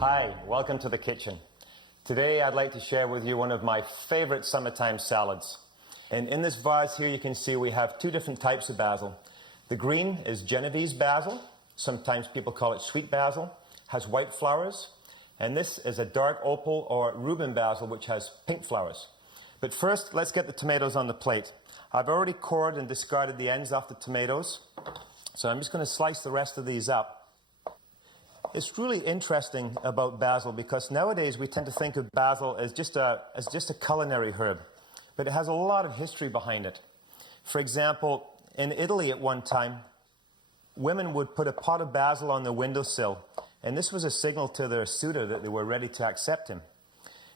Hi, welcome to the kitchen. Today I'd like to share with you one of my favorite summertime salads. And in this vase here you can see we have two different types of basil. The green is Genovese basil, sometimes people call it sweet basil, has white flowers. And this is a dark opal or Reuben basil which has pink flowers. But first let's get the tomatoes on the plate. I've already cored and discarded the ends off the tomatoes, so I'm just going to slice the rest of these up. It's really interesting about basil because nowadays we tend to think of basil as just a culinary herb, but it has a lot of history behind it. For example, in Italy at one time, women would put a pot of basil on their windowsill, and this was a signal to their suitor that they were ready to accept him.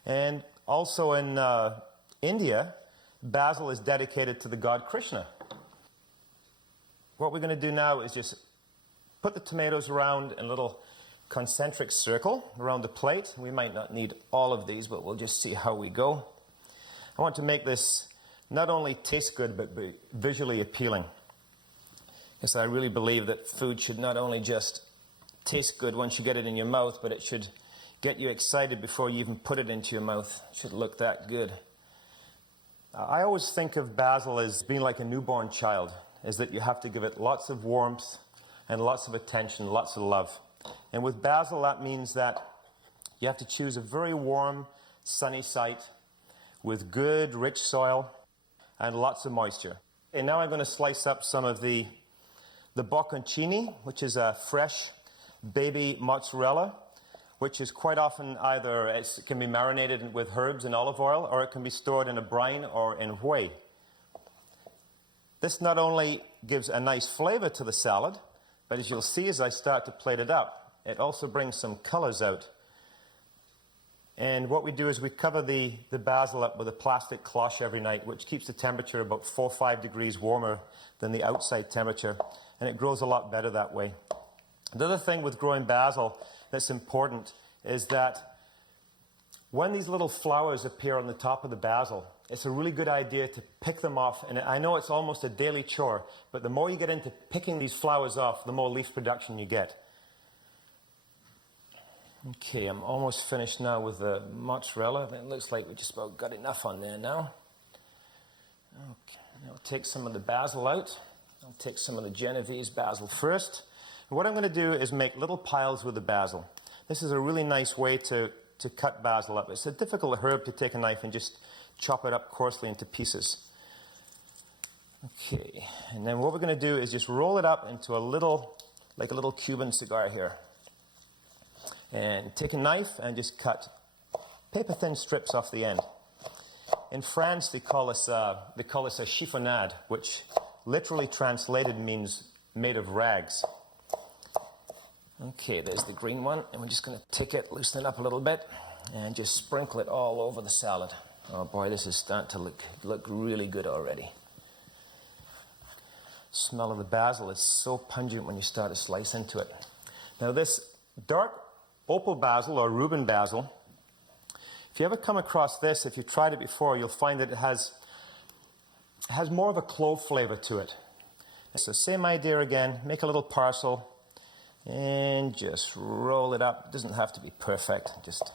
And also in India, basil is dedicated to the god Krishna. What we're going to do now is just put the tomatoes around in a little concentric circle around the plate. We might not need all of these, but we'll just see how we go. I want to make this not only taste good, but be visually appealing. Because I really believe that food should not only just taste good once you get it in your mouth, but it should get you excited before you even put it into your mouth. It should look that good. I always think of basil as being like a newborn child, is that you have to give it lots of warmth and lots of attention, lots of love. And with basil, that means that you have to choose a very warm, sunny site with good, rich soil and lots of moisture. And now I'm going to slice up some of the bocconcini, which is a fresh baby mozzarella, which is quite often either, it can be marinated with herbs and olive oil, or it can be stored in a brine or in whey. This not only gives a nice flavor to the salad, but as you'll see as I start to plate it up, it also brings some colors out. And what we do is we cover the basil up with a plastic cloche every night, which keeps the temperature about 4 or 5 degrees warmer than the outside temperature, and it grows a lot better that way. The other thing with growing basil that's important is that when these little flowers appear on the top of the basil, it's a really good idea to pick them off. And I know it's almost a daily chore, but the more you get into picking these flowers off, the more leaf production you get. Okay, I'm almost finished now with the mozzarella. It looks like we just about got enough on there now. Okay, I'll take some of the basil out. I'll take some of the Genovese basil first. And what I'm going to do is make little piles with the basil. This is a really nice way to cut basil up. It's a difficult herb to take a knife and just chop it up coarsely into pieces. Okay, and then what we're going to do is just roll it up into a little, like a little Cuban cigar here. And take a knife and just cut paper-thin strips off the end. In France, they call this a chiffonade, which literally translated means made of rags. Okay, there's the green one, and we're just going to take it, loosen it up a little bit, and just sprinkle it all over the salad. Oh boy, this is starting to look really good already. Smell of the basil is so pungent when you start to slice into it. Now this dark opal basil or Reuben basil, if you ever come across this, if you've tried it before, you'll find that it has more of a clove flavor to it. So same idea again, make a little parcel and just roll it up. It doesn't have to be perfect, just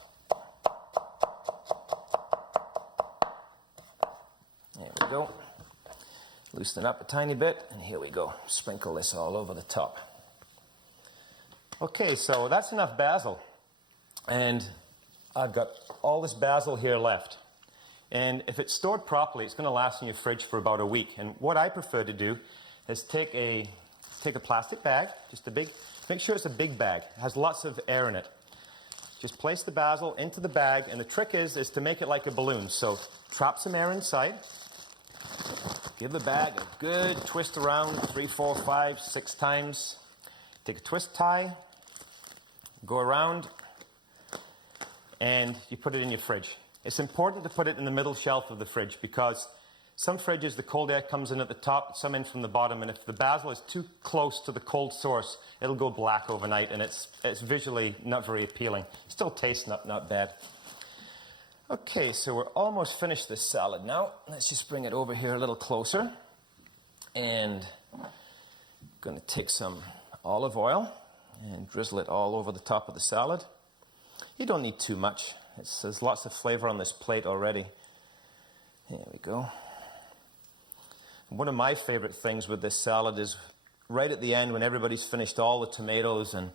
there we go. Loosen it up a tiny bit, and here we go. Sprinkle this all over the top. Okay, so that's enough basil. And I've got all this basil here left. And if it's stored properly, it's going to last in your fridge for about a week. And what I prefer to do is take a plastic bag, just a big, make sure it's a big bag. It has lots of air in it. Just place the basil into the bag, and the trick is to make it like a balloon. So trap some air inside. Give the bag a good twist around 3, 4, 5, 6 times. Take a twist tie, go around, and you put it in your fridge. It's important to put it in the middle shelf of the fridge because some fridges, the cold air comes in at the top, some in from the bottom, and if the basil is too close to the cold source, it'll go black overnight, and it's visually not very appealing. Still tastes not bad. Okay, so we're almost finished this salad now. Let's just bring it over here a little closer. And I'm going to take some olive oil and drizzle it all over the top of the salad. You don't need too much. There's lots of flavor on this plate already. There we go. One of my favorite things with this salad is right at the end when everybody's finished all the tomatoes and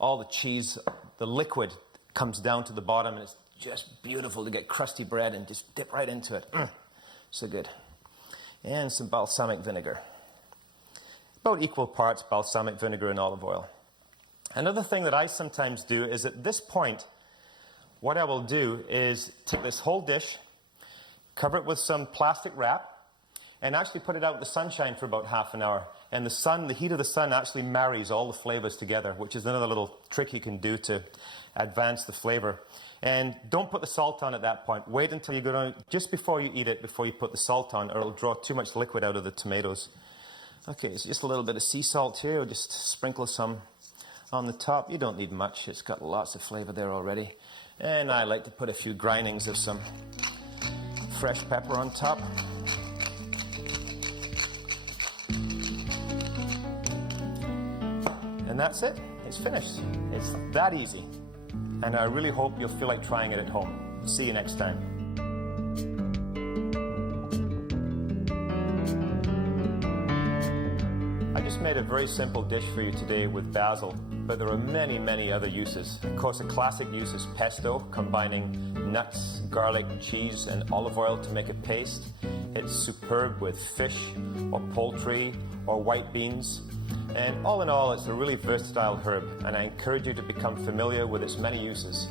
all the cheese, the liquid comes down to the bottom, and it's just beautiful to get crusty bread and just dip right into it. So good. And some balsamic vinegar. About equal parts balsamic vinegar and olive oil. Another thing that I sometimes do is at this point, what I will do is take this whole dish, cover it with some plastic wrap, and actually put it out in the sunshine for about half an hour. And the heat of the sun actually marries all the flavors together, which is another little trick you can do to advance the flavor. And don't put the salt on at that point. Wait until you go down, just before you eat it, before you put the salt on, or it'll draw too much liquid out of the tomatoes. Okay, so just a little bit of sea salt here. We'll just sprinkle some on the top. You don't need much. It's got lots of flavor there already. And I like to put a few grindings of some fresh pepper on top. And that's it. It's finished. It's that easy. And I really hope you'll feel like trying it at home. See you next time. I just made a very simple dish for you today with basil, but there are many, many other uses. Of course, a classic use is pesto, combining nuts, garlic, cheese, and olive oil to make a paste. It's superb with fish or poultry or white beans. And all in all, it's a really versatile herb, and I encourage you to become familiar with its many uses.